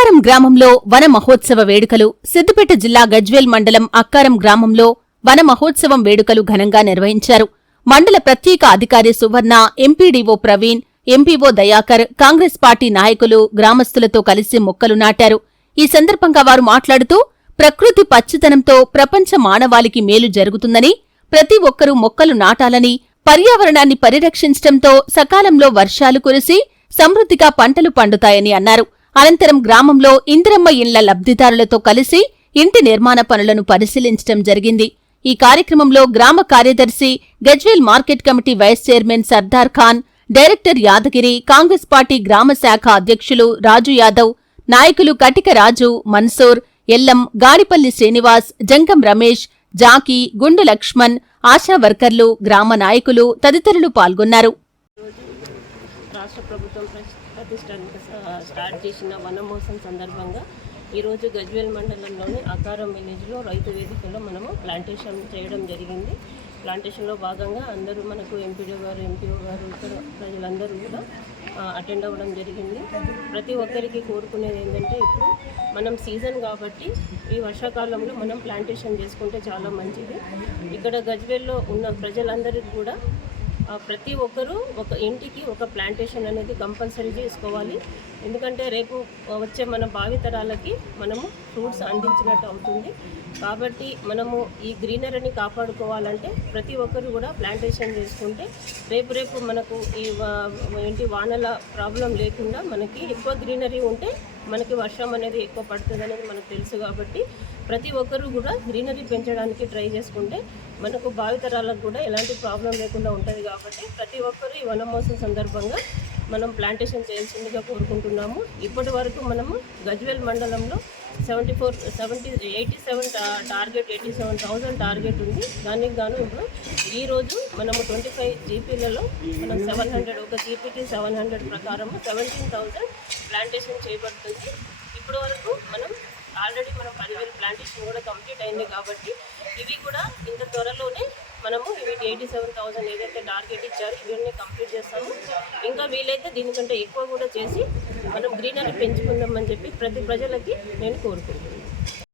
అక్కారం గ్రామంలో వన మహోత్సవ వేడుకలు సిద్దిపేట జిల్లా గజ్వేల్ మండలం అక్కారం గ్రామంలో వన మహోత్సవం వేడుకలు ఘనంగా నిర్వహించారు. మండల ప్రత్యేక అధికారి Suvarna MPDO Praveen MPO Dayakar Congress party నాయకులు గ్రామస్తులతో కలిసి మొక్కలు నాటారు. ఈ సందర్భంగా వారు మాట్లాడుతూ ప్రకృతి పచ్చితనంతో ప్రపంచ మానవాళికి మేలు జరుగుతుందని ప్రతి ఒక్కరూ మొక్కలు నాటాలని పర్యావరణాన్ని పరిరక్షించడంతో సకాలంలో వర్షాలు కురిసి సమృద్ధిగా పంటలు పండుతాయని అన్నారు. అనంతరం గ్రామంలో ఇందిరమ్మ ఇండ్ల లబ్ధిదారులతో కలిసి ఇంటి నిర్మాణ పనులను పరిశీలించడం జరిగింది. ఈ కార్యక్రమంలో గ్రామ కార్యదర్శి Gajwel market committee vice chairman Sardar Khan director Yadagiri Congress party గ్రామ శాఖ అధ్యక్షులు రాజు యాదవ్ నాయకులు కటిక రాజు మన్సూర్ ఎల్లం గాడిపల్లి శ్రీనివాస్ జంగం రమేష్ జాకీ గుండు లక్ష్మణ్ ఆశా వర్కర్లు గ్రామ నాయకులు తదితరులు పాల్గొన్నారు. రాష్ట్ర ప్రభుత్వం స్టార్ట్ చేసిన వనమోసం సందర్భంగా ఈరోజు గజ్వేల్ మండలంలోని అకారం విలేజ్లో రైతు వేదికలో మనము ప్లాంటేషన్ చేయడం జరిగింది. ప్లాంటేషన్లో భాగంగా అందరూ మనకు ఎంపీడీ గారు ఎంపీఓ గారు ఇక్కడ ప్రజలందరూ కూడా అటెండ్ అవ్వడం జరిగింది. ప్రతి ఒక్కరికి కోరుకునేది ఏంటంటే ఇప్పుడు మనం సీజన్ కాబట్టి ఈ వర్షాకాలంలో మనం ప్లాంటేషన్ చేసుకుంటే చాలా మంచిది. ఇక్కడ గజ్వేల్లో ఉన్న ప్రజలందరికీ కూడా ప్రతి ఒక్కరూ ఒక ఇంటికి ఒక ప్లాంటేషన్ అనేది కంపల్సరీ చేసుకోవాలి. ఎందుకంటే రేపు వచ్చే మన భావితరాలకి మనము ఫ్రూట్స్ అందించినట్టు అవుతుంది. కాబట్టి మనము ఈ గ్రీనరీని కాపాడుకోవాలంటే ప్రతి ఒక్కరు కూడా ప్లాంటేషన్ చేసుకుంటే రేపు రేపు మనకు ఈ ఏంటి వానల ప్రాబ్లం లేకుండా మనకి ఎక్కువ గ్రీనరీ ఉంటే మనకి వర్షం అనేది ఎక్కువ పడుతుంది అనేది మనకు తెలుసు కాబట్టి ప్రతి ఒక్కరూ కూడా గ్రీనరీ పెంచడానికి ట్రై చేసుకుంటే మనకు భావితరాలకు కూడా ఎలాంటి ప్రాబ్లం లేకుండా ఉంటుంది కాబట్టి ప్రతి ఒక్కరూ ఈ వనమోసం సందర్భంగా మనం ప్లాంటేషన్ చేయాల్సిందిగా కోరుకుంటున్నాము. ఇప్పటి వరకు మనము గజ్వేల్ మండలంలో seventy four seventy eighty seven target eighty seven thousand target ఉంది. దానికి గాను ఇప్పుడు ఈరోజు మనము ట్వంటీ ఫైవ్ జీపీలలో మనం సెవెన్ హండ్రెడ్ ఒక జీపీకి సెవెన్ హండ్రెడ్ ప్రకారము సెవెంటీన్ థౌజండ్ ప్లాంటేషన్ చేయబడుతుంది. ఇప్పటి వరకు మనం ఆల్రెడీ మనం పదివేలు ప్లాంటేషన్ కూడా కంప్లీట్ అయింది కాబట్టి ఇవి కూడా ఇంత త్వరలోనే మనము వీటి ఎయిటీ సెవెన్ థౌసండ్ ఏదైతే టార్గెట్ ఇచ్చారో ఇవన్నీ కంప్లీట్ చేస్తాము. ఇంకా వీలైతే దీనికంటే ఎక్కువ కూడా చేసి మనం గ్రీనరీ పెంచుకుందామని చెప్పి ప్రతి ప్రజలకి నేను కోరుకుంటున్నాను.